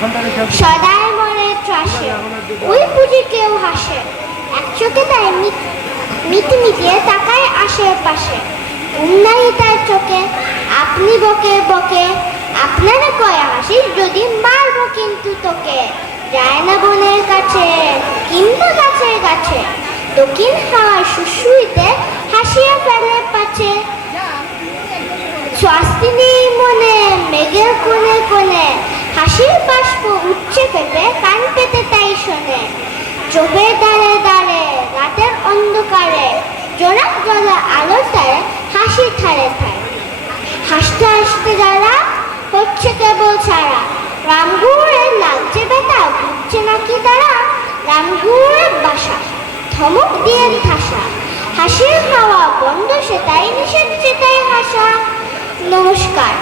সদায় মরে ত্রাসে ওই বুঝি কেউ হাসে, এক চোখে তাই মিটিয়ে তাকায় আশেপাশে। নাই তার চোখে, আপনি বকে বকে আপনারা কয়া হাসি, যদি মারবো কিন্তু তোকে। যায় না বনের কাছে কিংবা গাছের গাছে, দক্ষিণ হাওয়ার সুসুইতে হাসিয়া ফেলে পাছে। স্বস্তি নেই মনে মেঘের কোণে কোণে, হাসির বাষ্প উঠছে পেতে কান পেতে তাই শোনে। চোখের দাঁড়ে দাঁড়ে রাতের অন্ধকারে, জোনাক জ্বলা আলোর তারে হাসির ধারে ধারে। হাসতে হাসতে যারা হচ্ছে কেবল ছাড়া, রামগুড়ের লাগছে ব্যথা বুঝছে নাকি তারা। রামগুড়ের বাসা ধমক দিয়ে ঠাসা, হাসির হাওয়া বন্ধ সে তাই নিষেধ সে তাই হাসা। নমস্কার।